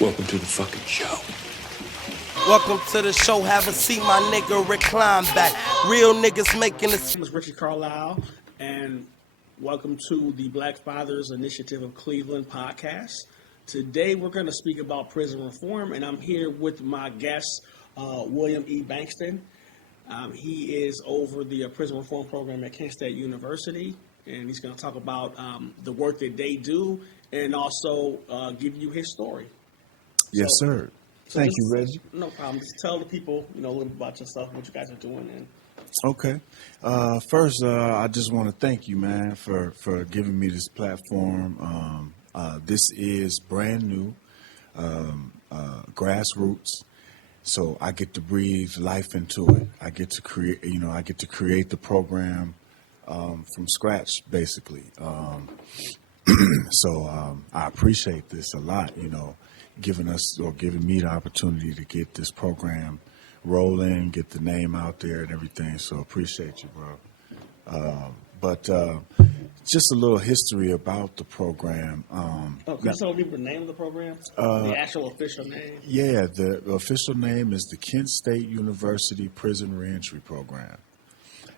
Welcome to the fucking show. Welcome to the show. Have a seat, my nigga. Recline back. Real niggas making My name is Richard Carlisle, and welcome to the Black Fathers Initiative of Cleveland podcast. Today, we're going to speak about prison reform, and I'm here with my guest, William E. Bankston. He is over the prison reform program at Kent State University, and he's going to talk about the work that they do and also give you his story. Yes, sir. Thank you, Reggie. No problem. Just tell the people, a little bit about yourself, what you guys are doing. And Okay. First, I just want to thank you, man, for giving me this platform. This is brand new, grassroots. So I get to breathe life into it. I get to create, the program from scratch, basically. So I appreciate this a lot, giving me the opportunity to get this program rolling, get the name out there and everything. So appreciate you, bro. But just a little history about the program. can you tell people the name of the program? The actual official name? Yeah, the official name is the Kent State University Prison Reentry Program.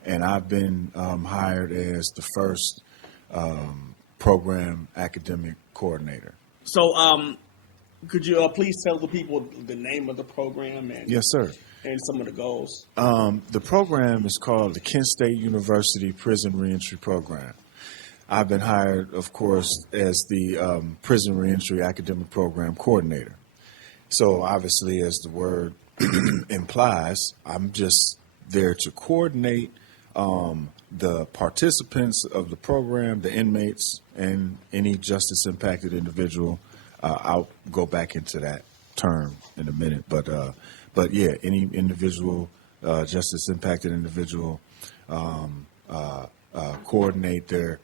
And I've been hired as the first program academic coordinator. So, could you please tell the people the name of the program and Yes, sir. and some of the goals? The program is called the Kent State University Prison Reentry Program. I've been hired, of course, as the Prison Reentry Academic Program Coordinator. So obviously, as the word implies, I'm just there to coordinate the participants of the program, the inmates, and any justice-impacted individual. I'll go back into that term in a minute, but yeah, any individual, justice-impacted individual, coordinate their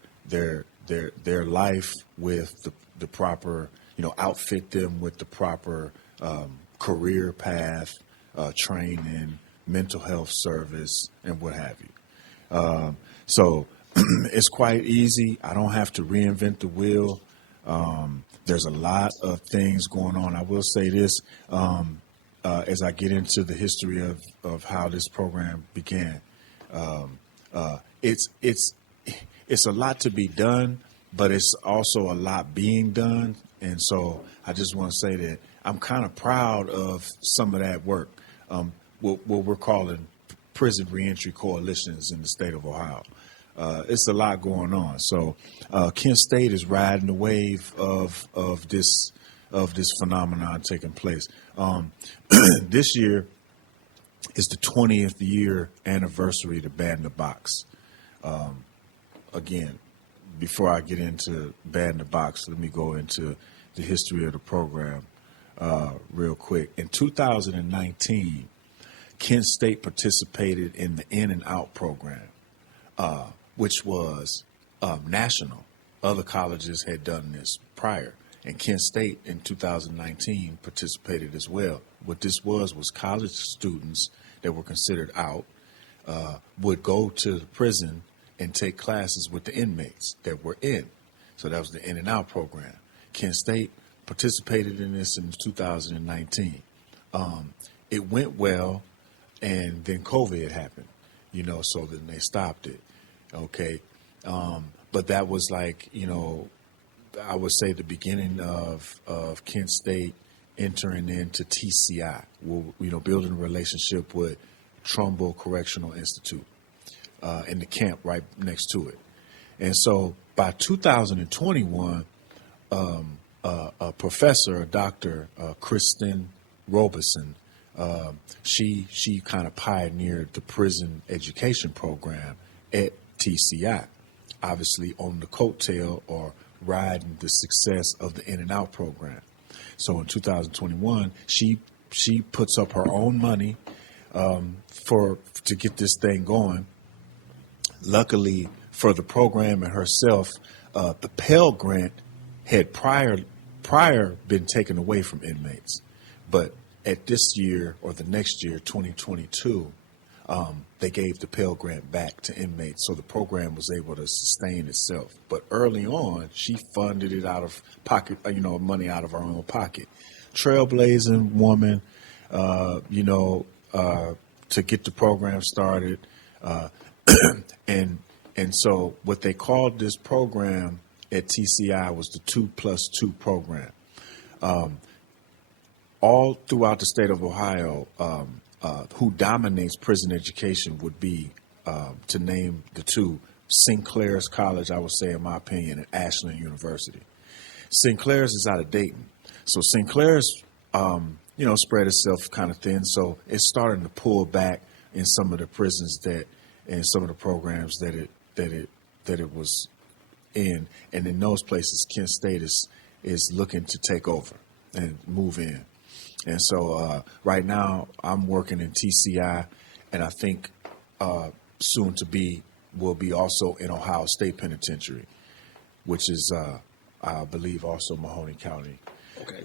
life with the proper, outfit them with the proper career path, training, mental health service, and what have you. So it's quite easy. I don't have to reinvent the wheel. There's a lot of things going on. I will say this, as I get into the history of how this program began. It's a lot to be done, but it's also a lot being done. And so I just want to say that I'm kind of proud of some of that work, what we're calling prison reentry coalitions in the state of Ohio. It's a lot going on. So Kent State is riding the wave of this phenomenon taking place. This year is the 20th year anniversary to Ban the Box. Again, before I get into Ban the Box, let me go into the history of the program real quick. In 2019, Kent State participated in the In and Out program, which was national. Other colleges had done this prior, and Kent State in 2019 participated as well. What this was college students that were considered out would go to the prison and take classes with the inmates that were in. So that was the In and Out program. Kent State participated in this in 2019. It went well, and then COVID happened, so then they stopped it. Okay. But that was like, I would say the beginning of Kent State entering into TCI, building a relationship with Trumbull Correctional Institute and the camp right next to it. And so by 2021, a professor, Dr. Kristen Robeson, she kind of pioneered the prison education program at TCI, obviously on the coattail or riding the success of the In and Out program. So in 2021, she puts up her own money to get this thing going. Luckily for the program and herself, the Pell Grant had prior been taken away from inmates, but at this year or the next year, 2022, they gave the Pell Grant back to inmates, so the program was able to sustain itself. But early on, she funded it out of pocket, money out of her own pocket. trailblazing woman, to get the program started. And so what they called this program at TCI was the 2+2 program. All throughout the state of Ohio, who dominates prison education would be, to name the two, Sinclair's College, I would say, in my opinion, and Ashland University. Sinclair's is out of Dayton. So Sinclair's, spread itself kind of thin. So it's starting to pull back in some of the prisons and some of the programs that it was in. And in those places, Kent State is looking to take over and move in. And so right now I'm working in TCI, and I think soon to be will be also in Ohio State Penitentiary, which is, I believe, also Mahoney County. Okay.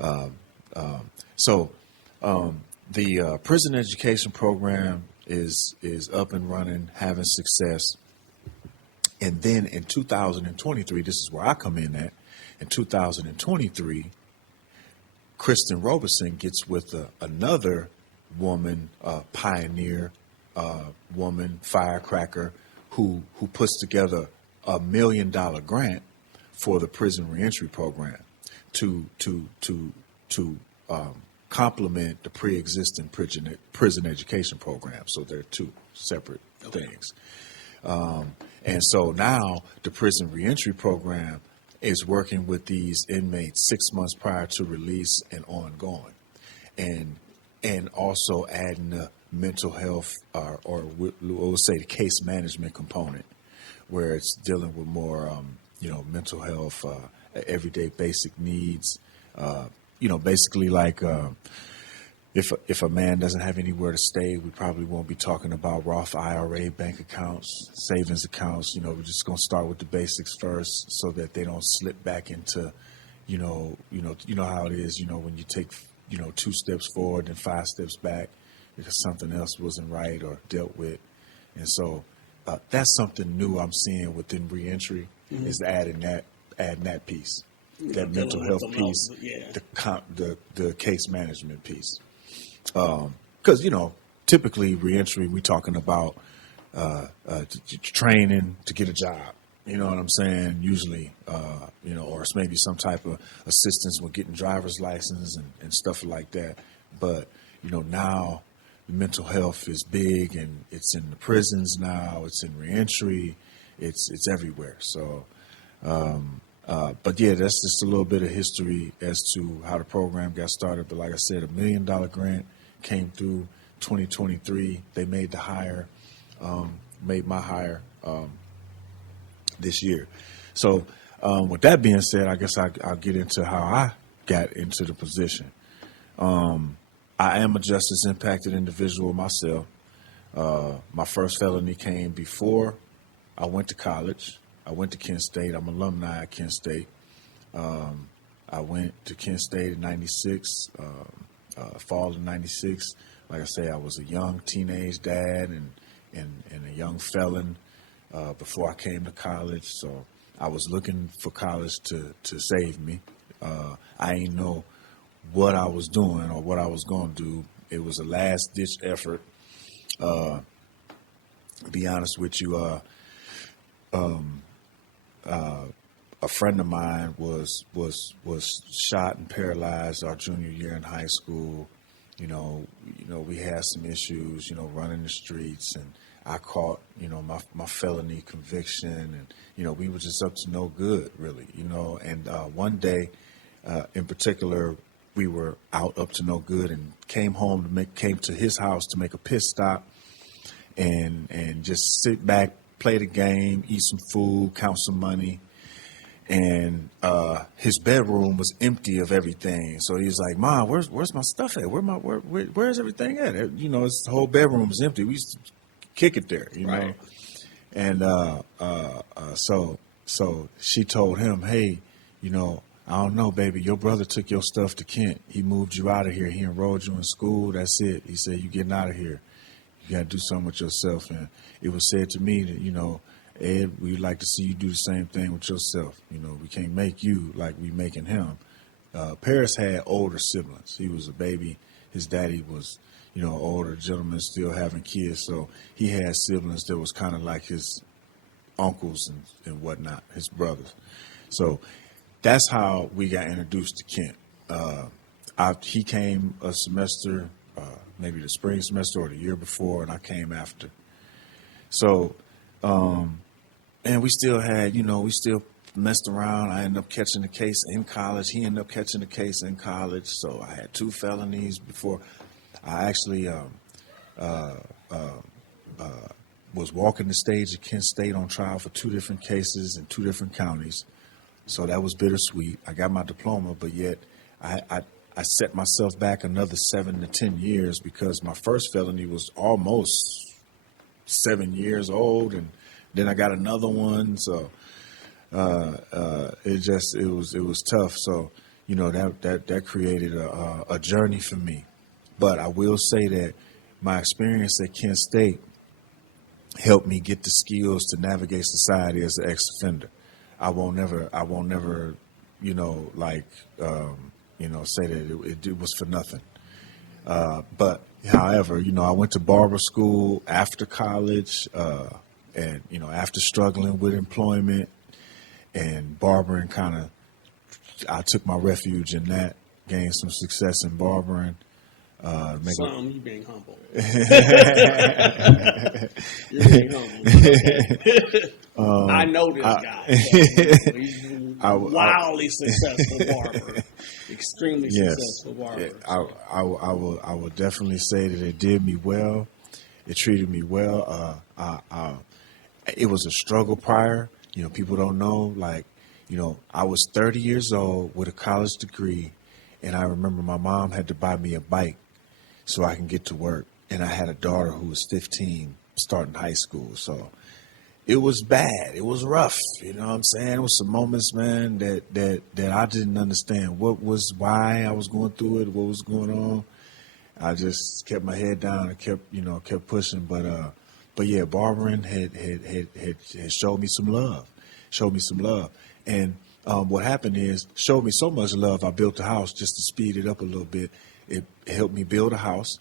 The prison education program is up and running, having success. And then in 2023, this is where I come in at. In 2023, Kristen Roberson gets with another woman, pioneer, woman firecracker, who puts together $1 million grant for the prison reentry program to complement the pre-existing prison education program. So they're two separate things. And so now the prison reentry program is working with these inmates 6 months prior to release and ongoing, and also adding the mental health or we'll say the case management component, where it's dealing with more mental health, everyday basic needs. Basically like if a man doesn't have anywhere to stay, we probably won't be talking about Roth IRA bank accounts, savings accounts. We're just going to start with the basics first, so that they don't slip back into, you know how it is. When you take 2 steps forward and 5 steps back because something else wasn't right or dealt with. And so that's something new I'm seeing within reentry, is adding that piece. That mental health piece, the case management piece, because typically reentry, we're talking about training to get a job. You know what I'm saying? Usually, or it's maybe some type of assistance with getting driver's license and stuff like that. But now mental health is big, and it's in the prisons now. It's in reentry. It's everywhere. So. But yeah, that's just a little bit of history as to how the program got started. But like I said, $1 million grant came through 2023. They made the hire, made my hire this year. So with that being said, I guess I'll get into how I got into the position. I am a justice impacted individual myself. My first felony came before I went to college. I went to Kent State. I'm alumni at Kent State. I went to Kent State in 96, fall of 96. Like I say, I was a young teenage dad and a young felon before I came to college. So I was looking for college to save me. I ain't know what I was doing or what I was going to do. It was a last-ditch effort. To be honest with you, a friend of mine was shot and paralyzed our junior year in high school. We had some issues, running the streets, and I caught, my felony conviction, and, we were just up to no good, really, and one day, in particular, we were out up to no good and came to his house to make a pit stop and just sit back, play the game, eat some food, count some money. And his bedroom was empty of everything. So he was like, "Mom, where's my stuff at? Where's everything at?" It's, the whole bedroom was empty. We used to kick it there, Right. And so she told him, "Hey, I don't know, baby. Your brother took your stuff to Kent. He moved you out of here. He enrolled you in school. That's it. He said, you getting out of here. You got to do something with yourself." And it was said to me that, Ed, we'd like to see you do the same thing with yourself. We can't make you like we making him. Paris had older siblings. He was a baby. His daddy was, you know, older gentleman still having kids. So he had siblings that was kind of like his uncles and whatnot, his brothers. So that's how we got introduced to Kent. He came a semester, maybe the spring semester or the year before, and I came after. So, and we still had, you know, we still messed around. I ended up catching the case in college. He ended up catching the case in college. So I had 2 felonies before I actually was walking the stage at Kent State on trial for 2 different cases in 2 different counties. So that was bittersweet. I got my diploma, but yet I set myself back another 7 to 10 years because my first felony was almost 7 years old, and then I got another one. So it was tough. So, you know, that created a journey for me. But I will say that my experience at Kent State helped me get the skills to navigate society as an ex-offender. I won't never, you know, like, you know, say that it was for nothing. But however, you know, I went to barber school after college, and, you know, after struggling with employment and barbering I took my refuge in that, gained some success in barbering. You being humble. You're being humble. I know this guy. He's a wildly successful barber. Extremely successful barber. I will definitely say that it did me well. It treated me well. It was a struggle prior. You know, people don't know, like, you know, I was 30 years old with a college degree, and I remember my mom had to buy me a bike so I can get to work. And I had a daughter who was 15 starting high school. So it was bad. It was rough. You know what I'm saying? It was some moments, man, that I didn't understand why I was going through it, what was going on. I just kept my head down and kept pushing. But yeah, barbering had showed me some love. And what happened is, showed me so much love, I built a house just to speed it up a little bit. It helped me build a house.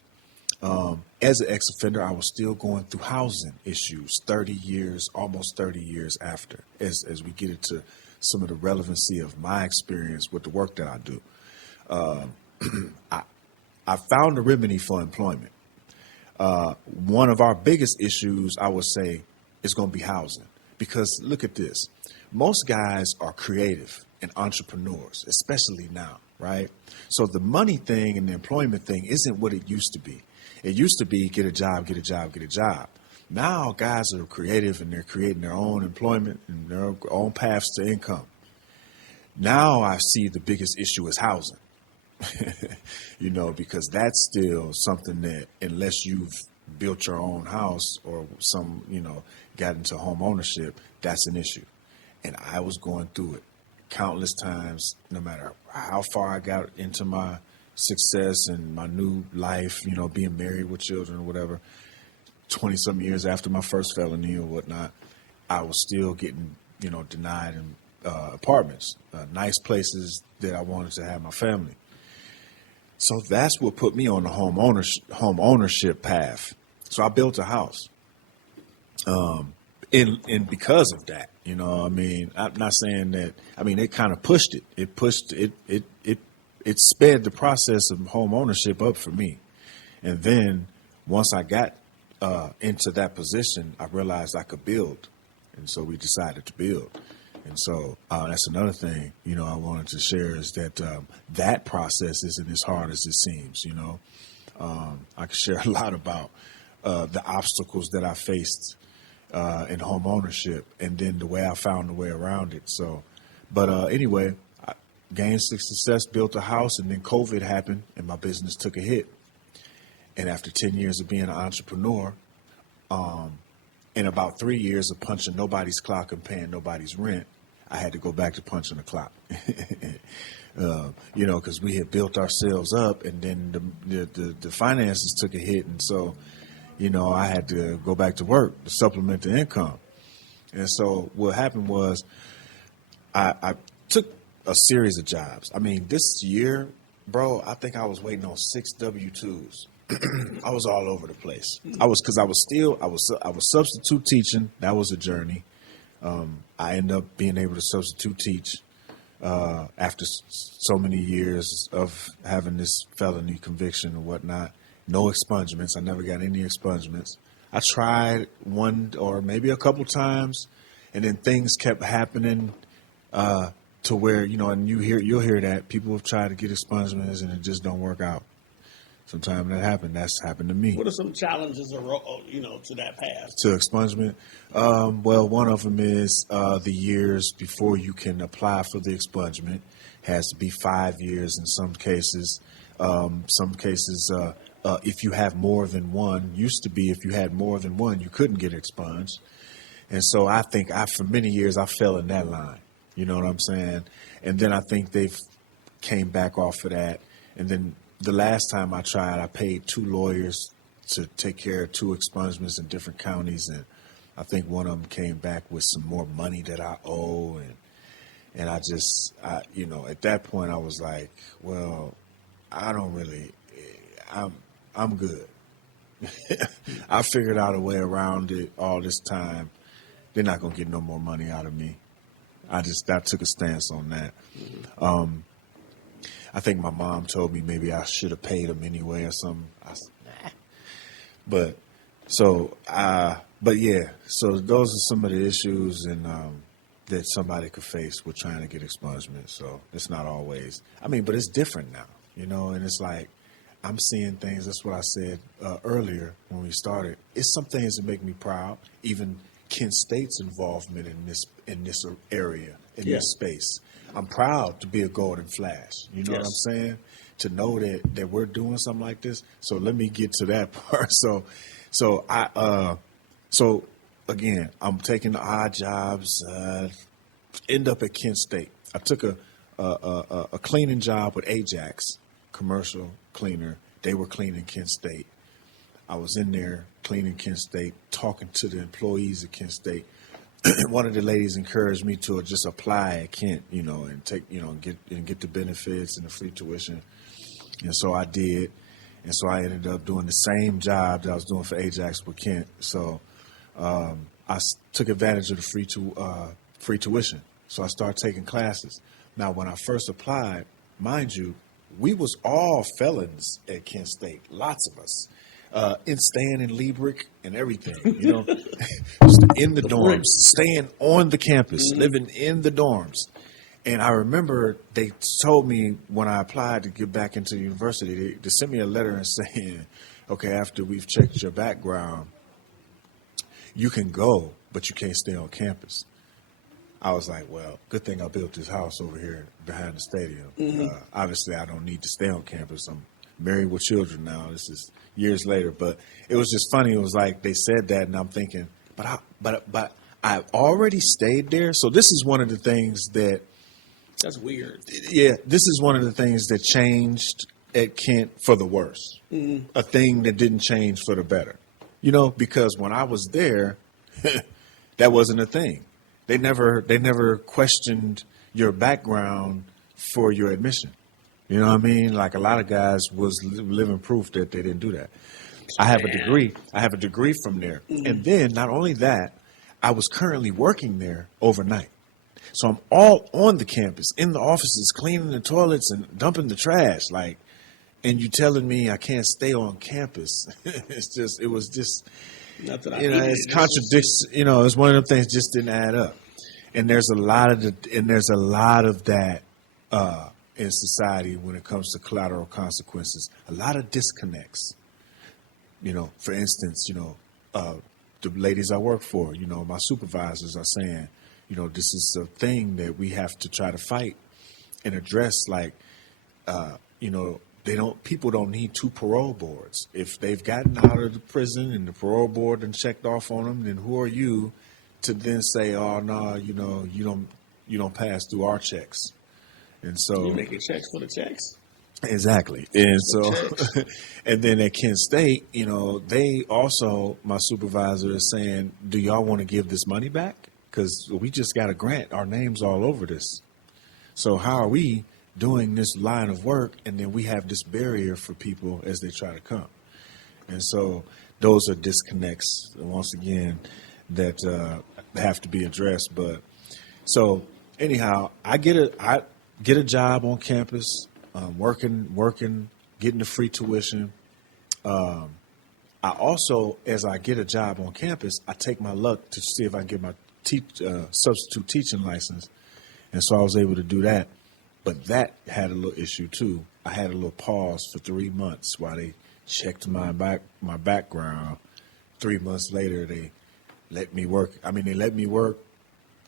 As an ex-offender, I was still going through housing issues almost 30 years after, as we get into some of the relevancy of my experience with the work that I do. I found a remedy for employment. One of our biggest issues, I would say, is going to be housing. Because look at this. Most guys are creative and entrepreneurs, especially now, right? So the money thing and the employment thing isn't what it used to be. It used to be get a job, get a job, get a job. Now guys are creative and they're creating their own employment and their own paths to income. Now I see the biggest issue is housing, you know, because that's still something that unless you've built your own house or got into home ownership, that's an issue. And I was going through it countless times, no matter how far I got into my success and my new life, you know, being married with children or whatever, 20-some years after my first felony or whatnot, I was still getting, you know, denied in apartments, nice places that I wanted to have my family. So that's what put me on the home ownership path. So I built a house. And because of that, you know, I mean, I'm not saying that, I mean, it kind of pushed it. It sped the process of home ownership up for me. And then once I got into that position, I realized I could build. And so we decided to build. And so that's another thing, you know, I wanted to share is that that process isn't as hard as it seems, you know. I could share a lot about the obstacles that I faced in home ownership and then the way I found a way around it. So, but anyway, I gained success, built a house, and then COVID happened and my business took a hit. And after 10 years of being an entrepreneur, in about 3 years of punching nobody's clock and paying nobody's rent, I had to go back to punching the clock. You know, because we had built ourselves up and then the finances took a hit. And so, you know, I had to go back to work to supplement the income. And so what happened was I took a series of jobs. I mean, this year, bro, I think I was waiting on 6 W-2s. I was all over the place. I was substitute teaching. That was a journey. I ended up being able to substitute teach after so many years of having this felony conviction and whatnot. No expungements. I never got any expungements. I tried one or maybe a couple times, and then things kept happening to where, and you'll hear that people have tried to get expungements and it just don't work out. Sometimes that happened. That's happened to me. What are some challenges, to that path? To expungement? Well, one of them is the years before you can apply for the expungement. Has to be 5 years in some cases. If you have more than one, used to be if you had more than one, you couldn't get expunged. And so I think for many years I fell in that line. You know what I'm saying? And then I think they've came back off of that. And then the last time I tried, I paid 2 lawyers to take care of 2 expungements in different counties, and I think one of them came back with some more money that I owe, and I at that point I was like, well, I'm good. I figured out a way around it all this time. They're not gonna get no more money out of me. I took a stance on that. I think my mom told me maybe I should have paid them anyway or something. I said, nah. But so those are some of the issues that somebody could face with trying to get expungement. So it's not always, but it's different now, and it's like, I'm seeing things. That's what I said earlier when we started. It's some things that make me proud. Even Kent State's involvement in this area, in this space. I'm proud to be a Golden Flash. You know what I'm saying? To know that we're doing something like this. So let me get to that part. So again, I'm taking the odd jobs. End up at Kent State. I took a cleaning job with Ajax, commercial cleaner. They were cleaning Kent State. I was in there cleaning Kent State, talking to the employees at Kent State. One of the ladies encouraged me to just apply at Kent, and take, get the benefits and the free tuition. And so I did. And so I ended up doing the same job that I was doing for Ajax with Kent. So I took advantage of the free tuition. So I started taking classes. Now, when I first applied, mind you, we was all felons at Kent State, lots of us. Staying in Liebrick and everything, just in the dorms, staying on the campus, living in the dorms. And I remember they told me when I applied to get back into the university, they sent me a letter and saying, okay, after we've checked your background, you can go, but you can't stay on campus. I was like, well, good thing I built this house over here behind the stadium. Obviously, I don't need to stay on campus. I'm married with children now. This is years later, but it was just funny. It was like they said that, and I'm thinking, but I already stayed there. So this is one of the things that's weird. Yeah, this is one of the things that changed at Kent for the worse. A thing that didn't change for the better. Because when I was there, that wasn't a thing. They never questioned your background for your admission. You know what I mean? Like a lot of guys was living proof that they didn't do that. I have a degree. I have a degree from there. And then not only that, I was currently working there overnight. So I'm all on the campus, in the offices, cleaning the toilets and dumping the trash. And you telling me I can't stay on campus. It was just, it's contradicts, it's one of them things just didn't add up. And there's a lot of that in society when it comes to collateral consequences, a lot of disconnects. For instance, the ladies I work for, my supervisors are saying, this is a thing that we have to try to fight and address. People don't need 2 parole boards. If they've gotten out of the prison and the parole board and checked off on them, then who are you to then say, oh no, you don't pass through our checks? And so you making checks for the checks. Exactly. And so, and then at Kent State, they also, my supervisor is saying, do y'all want to give this money back? Because we just got a grant. Our name's all over this. So how are we doing this line of work, and then we have this barrier for people as they try to come? And so those are disconnects, once again, that have to be addressed. But so anyhow, I get a job on campus, working, getting the free tuition. I also, as I get a job on campus, I take my luck to see if I can get my substitute teaching license. And so I was able to do that. But that had a little issue too. I had a little pause for 3 months while they checked my background. 3 months later, they let me work. I mean, they let me work.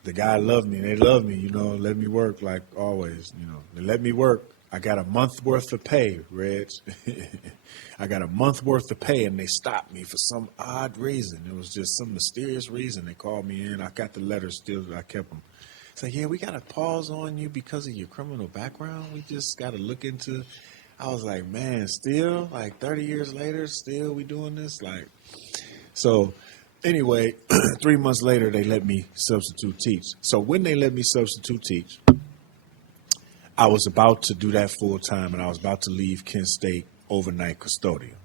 The guy loved me. They loved me, let me work like always, They let me work. I got a month worth of pay, Reg. I got a month worth of pay, and they stopped me for some odd reason. It was just some mysterious reason. They called me in. I got the letters still. I kept them. It's like, yeah, we got to pause on you because of your criminal background. We just got to look into. I was like, man, still, like 30 years later, still we doing this? Like, so anyway, 3 months later, they let me substitute teach. So when they let me substitute teach, I was about to do that full time, and I was about to leave Kent State overnight custodial.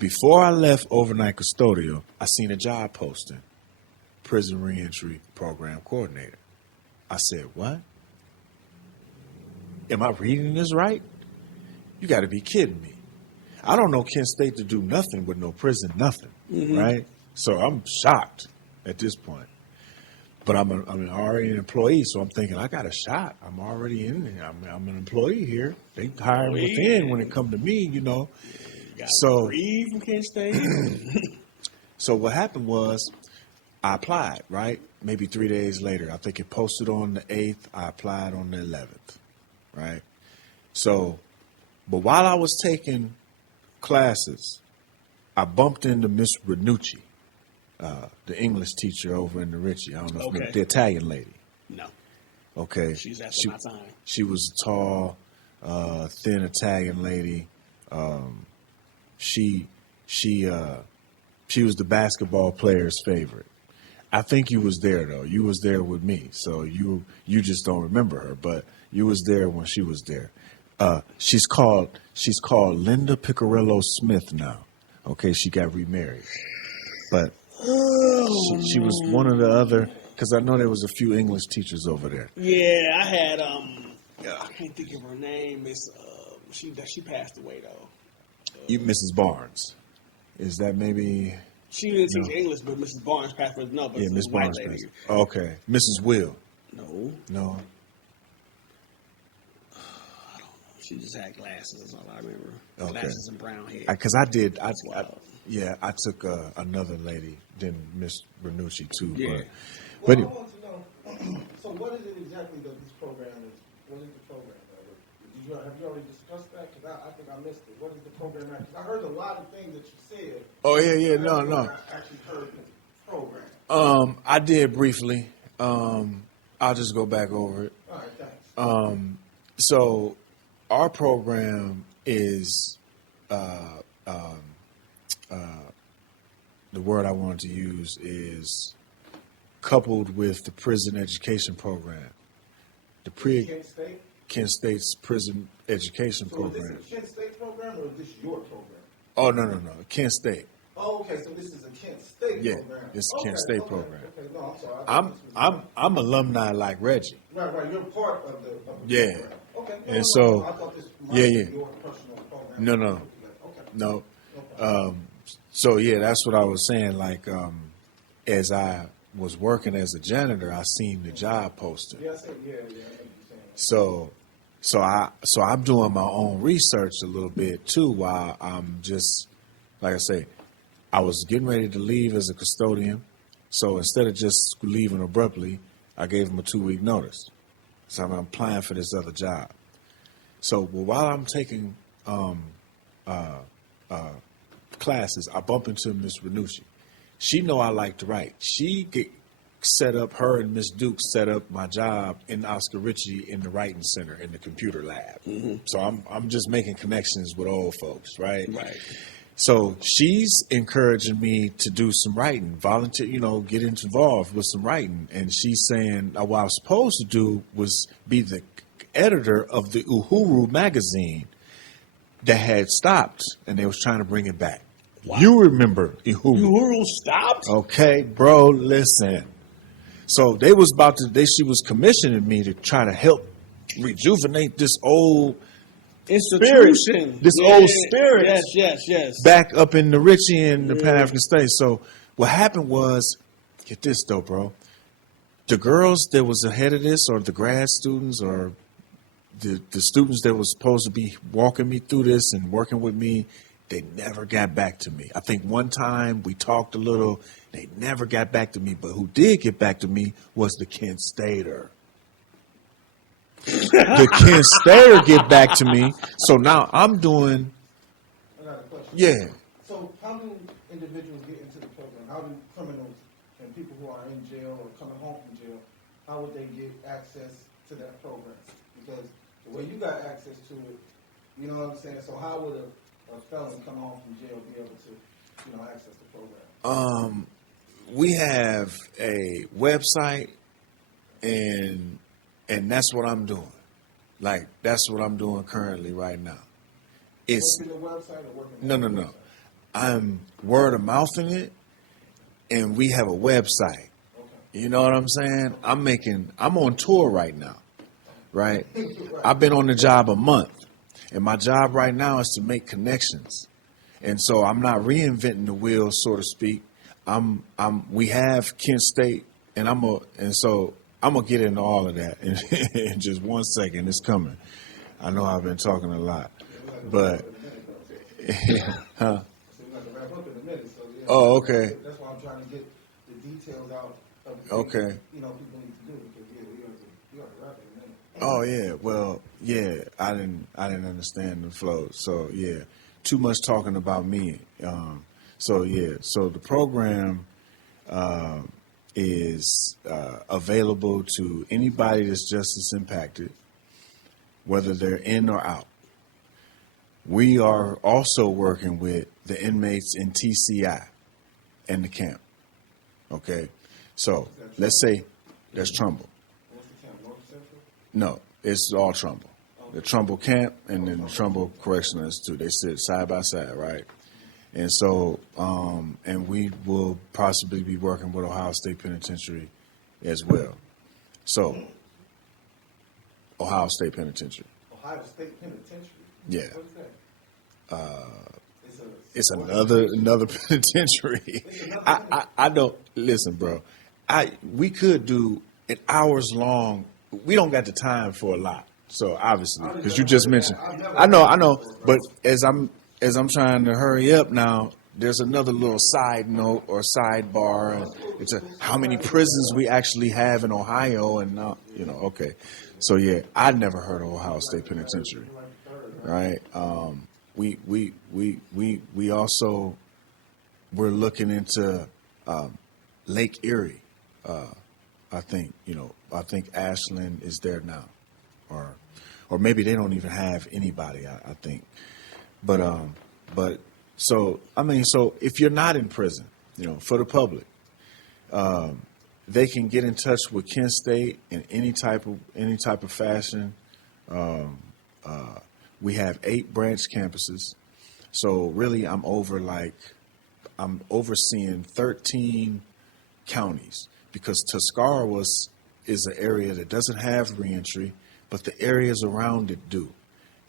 Before I left overnight custodial, I seen a job posting, prison reentry program coordinator. I said, what? Am I reading this right? You got to be kidding me. I don't know Kent State to do nothing with no prison, nothing, right? So I'm shocked at this point. But I'm already an employee, so I'm thinking I got a shot. I'm already in there. I'm an employee here. They hire within when it come to me, So From Kent State. So what happened was I applied, right? Maybe 3 days later. I think it posted on the 8th. I applied on the 11th, right? So, but while I was taking classes, I bumped into Miss Renucci, the English teacher over in the Ritchie. I don't know if you know, the Italian lady. No. Okay. She's after my time. She was a tall, thin Italian lady. She was the basketball player's favorite. I think you was there though. You was there with me, so you just don't remember her, but you was there when she was there. She's called Linda Piccirillo Smith now. Okay, she got remarried, but she was one of the other, because I know there was a few English teachers over there. Yeah, I had I can't think of her name. It's she passed away though. Mrs. Barnes, is that maybe? She didn't teach English, but Mrs. Barnes passed away. No, but Yeah, Miss Barnes lady. passed. Okay, Mrs. Will. No, No. I don't know. She just had glasses. That's all I remember. Okay. Glasses and brown hair. Because I took another lady, then Miss Renucci too. Yeah. But I want to know, so what is it exactly that this program is? What is the program? Have you already discussed that? Because I think I missed it. What is the program? Because I heard a lot of things that you said. Oh, yeah, no. I actually heard the program. I did briefly. I'll just go back over it. All right, thanks. So our program is the word I wanted to use is coupled with the prison education program. Kent State? Kent State's prison education So program. is this a Kent State program or is this your program? Oh, no. Kent State. Oh, okay. So this is a Kent State program. It's a Kent State program. Okay, no, I'm sorry. I'm alumni like Reggie. Right. You're part of the Yeah. program. Okay. And so, I thought this might yeah. be your personal program. No. Okay. No. So yeah, that's what I was saying. Like, as I was working as a janitor, I seen the job posting. Yeah, I know what you're saying. So I'm doing my own research a little bit too, while I'm just, like I say, I was getting ready to leave as a custodian. So instead of just leaving abruptly, I gave them a 2-week notice. So I'm applying for this other job. So while I'm taking classes, I bump into Miss Renucci. She know I like to write. Her and Miss Duke set up my job in Oscar Ritchie in the writing center in the computer lab. Mm-hmm. So I'm just making connections with old folks, right? Right. So she's encouraging me to do some writing, volunteer, get involved with some writing. And she's saying what I was supposed to do was be the editor of the Uhuru magazine that had stopped, and they was trying to bring it back. Wow. You remember Uhuru? Uhuru stopped? Okay, bro, listen. So she was commissioning me to try to help rejuvenate this old institution, old spirit, yes, back up in the Richie and the Pan African States. So what happened was, get this though, bro, the girls that was ahead of this, or the grad students, or the students that was supposed to be walking me through this and working with me, they never got back to me. I think one time we talked a little, they never got back to me. But who did get back to me was the Kent Stater. The Kent Stater get back to me. So now I'm doing. I got a question. Yeah. So how do individuals get into the program? How do criminals and people who are in jail or coming home from jail, how would they get access to that program? Because the way you got access to it, you know what I'm saying? So how would a felon coming home from jail be able to, access the program? We have a website, and that's what I'm doing. Like, that's what I'm doing currently right now. It's working the website or working no. I'm word of mouthing it, and we have a website. Okay. You know what I'm saying? I'm on tour right now, right? I've been on the job a month, and my job right now is to make connections. And so I'm not reinventing the wheel, so to speak. We have Kent State, and so I'm gonna get into all of that in just 1 second. It's coming. I know I've been talking a lot, but So we have to wrap up in a minute. So oh, okay. That's why I'm trying to get the details out of Okay. People need to do, because we got to wrap it in a minute. Oh yeah, well yeah, I didn't understand the flow. So yeah, too much talking about me. So the program is available to anybody that's justice impacted, whether they're in or out. We are also working with the inmates in TCI and the camp. Okay, so let's say that's Trumbull. What's the camp? North Central? No, it's all Trumbull. The Trumbull camp and then the Trumbull Correctional Institute. They sit side by side, right? And so, and we will possibly be working with Ohio State Penitentiary as well. So, Ohio State Penitentiary. Ohio State Penitentiary? Yeah. What is that? It's another penitentiary. I don't listen, bro. We could do an hours long. We don't got the time for a lot. So obviously, because you just mentioned, I know, but as I'm trying to hurry up now, there's another little side note or sidebar, and it's how many prisons we actually have in Ohio, and okay. So yeah, I'd never heard of Ohio State Penitentiary, right? We also we're looking into Lake Erie. I think Ashland is there now, or maybe they don't even have anybody. I think, but so if you're not in prison, for the public, they can get in touch with Kent State in any type of fashion. We have 8 branch campuses, so really I'm overseeing 13 counties, because Tuscarawas is an area that doesn't have reentry, but the areas around it do.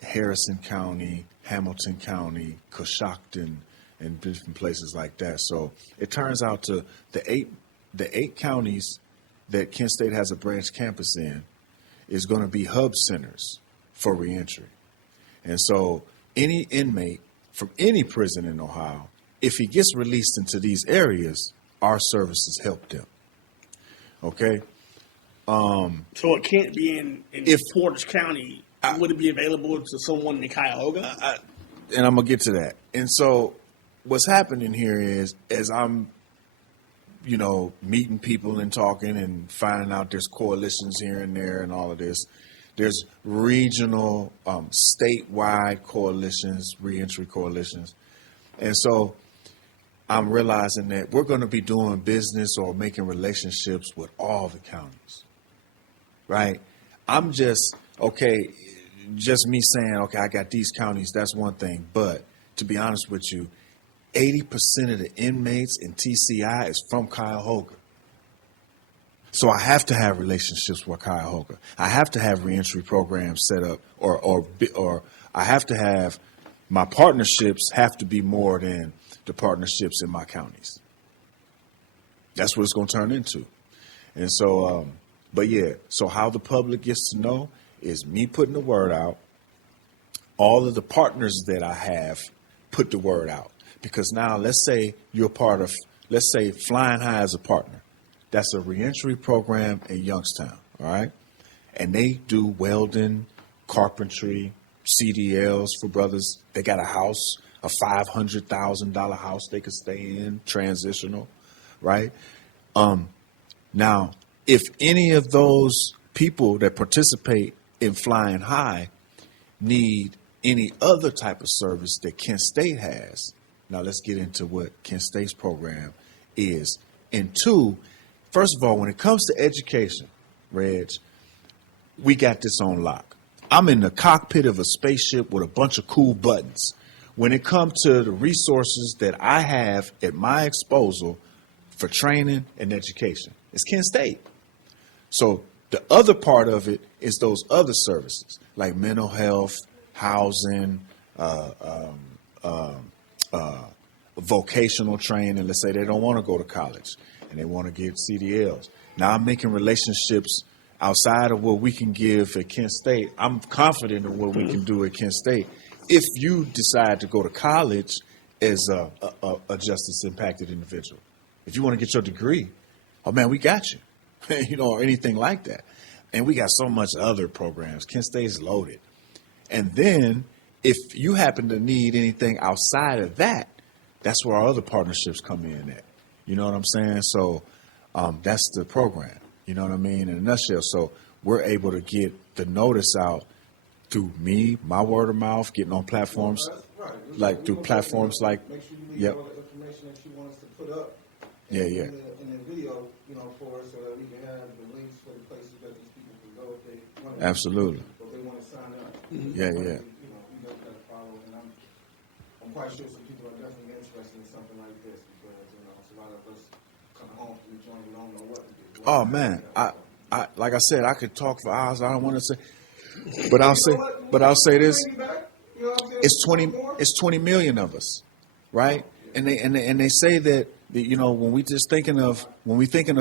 Harrison County, Hamilton County, Coshocton, and different places like that. So it turns out to the eight counties that Kent State has a branch campus in is going to be hub centers for reentry. And so any inmate from any prison in Ohio, if he gets released into these areas, our services help them. Okay? So it can't be in Portage County. Would it be available to someone in Cuyahoga? And I'm going to get to that. And so what's happening here is, as I'm, meeting people and talking and finding out there's coalitions here and there and all of this, there's regional, statewide coalitions, reentry coalitions. And so I'm realizing that we're going to be doing business or making relationships with all the counties, right? I'm just, okay, just me saying, okay, I got these counties, that's one thing. But to be honest with you, 80% of the inmates in TCI is from Cuyahoga. So I have to have relationships with Cuyahoga. I have to have reentry programs set up, or I have to have, my partnerships have to be more than the partnerships in my counties. That's what it's going to turn into. And so, but yeah, so how the public gets to know is me putting the word out. All of the partners that I have put the word out. Because now let's say you're part of, let's say Flying High is a partner. That's a reentry program in Youngstown, all right? And they do welding, carpentry, CDLs for brothers. They got a house, a $500,000 house they could stay in, transitional, right? Now, if any of those people that participate in Flying High need any other type of service that Kent State has, now let's get into what Kent State's program is. And two, first of all, when it comes to education, Reg, we got this on lock. I'm in the cockpit of a spaceship with a bunch of cool buttons. When it comes to the resources that I have at my disposal for training and education, it's Kent State. So the other part of it is those other services like mental health, housing, vocational training. Let's say they don't want to go to college and they want to get CDLs. Now I'm making relationships outside of what we can give at Kent State. I'm confident in what we can do at Kent State. If you decide to go to college as a justice impacted individual, if you want to get your degree, oh man, we got you, you know, or anything like that. And we got so much other programs. Kent State's loaded. And then if you happen to need anything outside of that, that's where our other partnerships come in at. You know what I'm saying? So that's the program. You know what I mean? In a nutshell. So we're able to get the notice out through me, my word of mouth, getting on platforms, Right. like through platforms like, Make sure you leave yep. all the information that you want us to put up. Yeah, in yeah. the video, you know, for us, so that we can have the links for the places that these people can go if they want to. Absolutely. If they want to sign up. Yeah, yeah. You know, we definitely got to follow, and I'm quite sure some people are definitely interested in something like this because, you know, it's a lot of us come home from the joint, we don't know what to do. Oh man, I like I said, I could talk for hours. I don't want to say, but I'll say this: it's 20 million of us, right? And they say that you know when we thinking of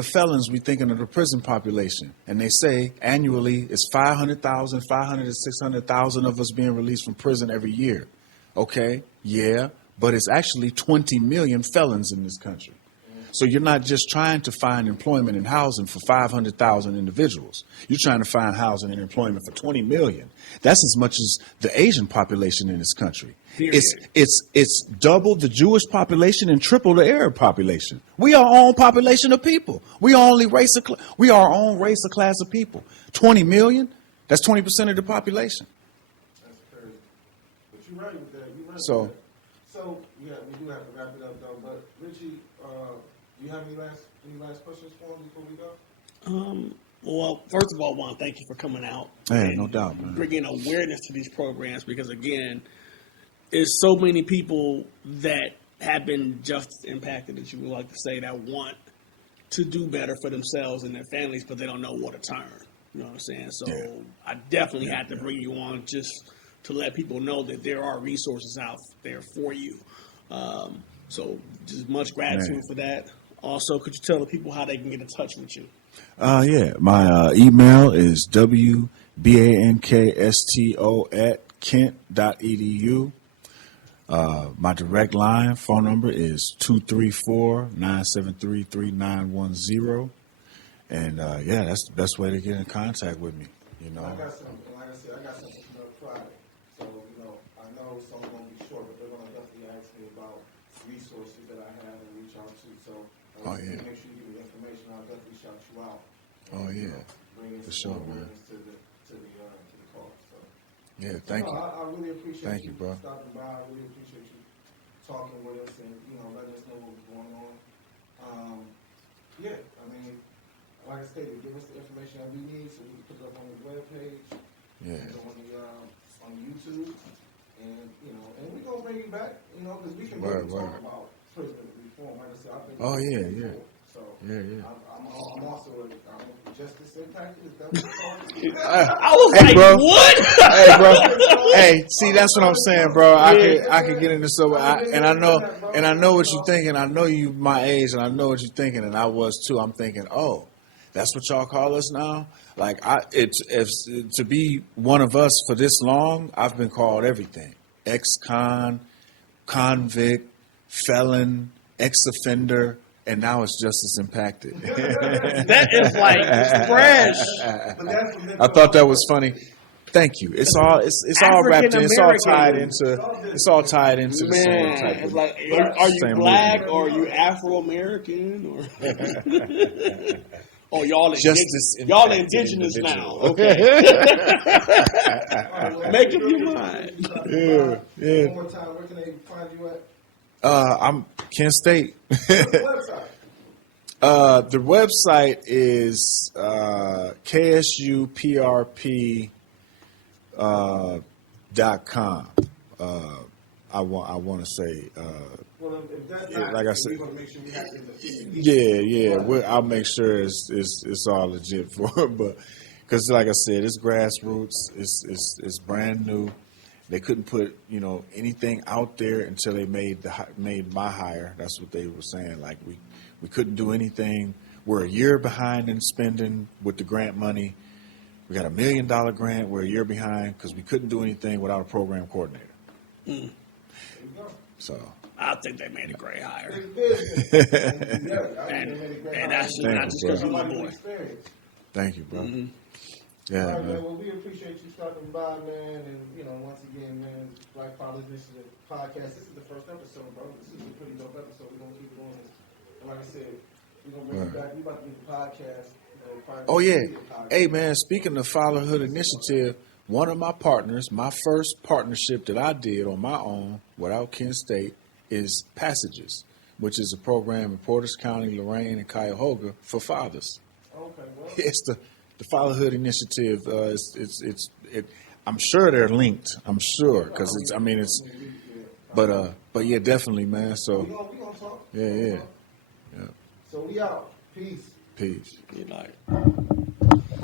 felons, we thinking of the prison population, and they say annually it's 500,000 to 600,000 of us being released from prison every year. Okay, yeah, but it's actually 20 million felons in this country. So you're not just trying to find employment and housing for 500,000 individuals. You're trying to find housing and employment for 20 million. That's as much as the Asian population in this country. Period. It's double the Jewish population and triple the Arab population. We are our own population of people. We are our own race or class of people. 20 million, that's 20% of the population. That's crazy. But you're right with that. You're right So- with that. So, yeah, we do have to wrap it up, though. But, Richie, do you have any last questions for him before we go? Well, first of all, Juan, thank you for coming out. Hey, and no doubt, man. bringing awareness to these programs because, again, there's so many people that have been justice impacted, as you would like to say, that want to do better for themselves and their families, but they don't know where to turn. You know what I'm saying? So Yeah. I definitely had to bring you on just to let people know that there are resources out there for you. So just much gratitude Man. for that. Also, could you tell the people how they can get in touch with you? Yeah, my email is wbanksto@kent.edu. My direct line phone number is 234-973-3910. And yeah, that's the best way to get in contact with me. You know. I got something, like I said, I got something for Friday. So, you know, I know some are going to be short, but they're going to definitely ask me about resources that I have and reach out to. So, yeah. make sure you give me information. I'll definitely shout you out. Oh, yeah. Bring in For some sure, more man. awareness to the cause. So, Yeah, thank you. I really appreciate Thank you, bro. stopping by. I really appreciate you talking with us and, you know, letting us know what was going on. Yeah, I mean, like I stated, give us the information that we need so we can put it up on the webpage, Yeah. on YouTube, and, you know, and we're going to bring you back, you know, because we can Word, really talk word. about prison reform. Like I said, I've been Oh, yeah, before. yeah. So Yeah. I'm also a justice impacted. Is that what it's called? I was Hey, like, bro. what? Hey, bro. Hey, see, that's what I'm saying, bro. I can get into so, and I know what you're thinking. I know you my age, and I know what you're thinking, and I was too. I'm thinking, oh, that's what y'all call us now. Like it's to be one of us for this long. I've been called everything: ex-con, convict, felon, ex-offender, and now it's justice impacted. That is like fresh. But that's what I thought that was funny. Thank you. It's all wrapped in. It's all tied into the same Man, type it's of like, are you same black movement. or are you Afro-American? Or oh, y'all Justice y'all impacted indigenous individual. now. Okay. Make up your mind. Yeah. One more time, where can they find you at? I'm Kent State. Website. The website is KSUPRP .com. I want to say. Well, if that's Yeah, not, like I then said- we're going to make sure we have the I'll make sure it's all legit for it, but because like I said, it's grassroots, it's brand new. They couldn't put anything out there until they made my hire. That's what they were saying. Like we couldn't do anything. We're a year behind in spending with the grant money. We got $1 million grant. We're a year behind because we couldn't do anything without a program coordinator. There you go. So. I think they made a great hire. Big business. Yeah, I think they made a great And hire. that's Thank not you, just bro. because you're my Somebody with boy. experience. Thank you, bro. Mm-hmm. Yeah, All right, man. man. Well, we appreciate you stopping by, man. And, once again, man, Black Fathers Initiative podcast. This is the first episode, bro. This is a pretty dope episode. We're going to keep doing this. And like I said, we're going to bring you back. We're about to do the podcast. Oh, yeah. Hey, man, speaking of Fatherhood Initiative, one of my partners, my first partnership that I did on my own without Kent State is Passages, which is a program in Portage County, Lorain, and Cuyahoga for fathers. Okay, well. It's the Fatherhood Initiative. I'm sure they're linked. I'm sure because but yeah, definitely, man. So We gonna talk. yeah. So we out. Peace. Peace. Good night.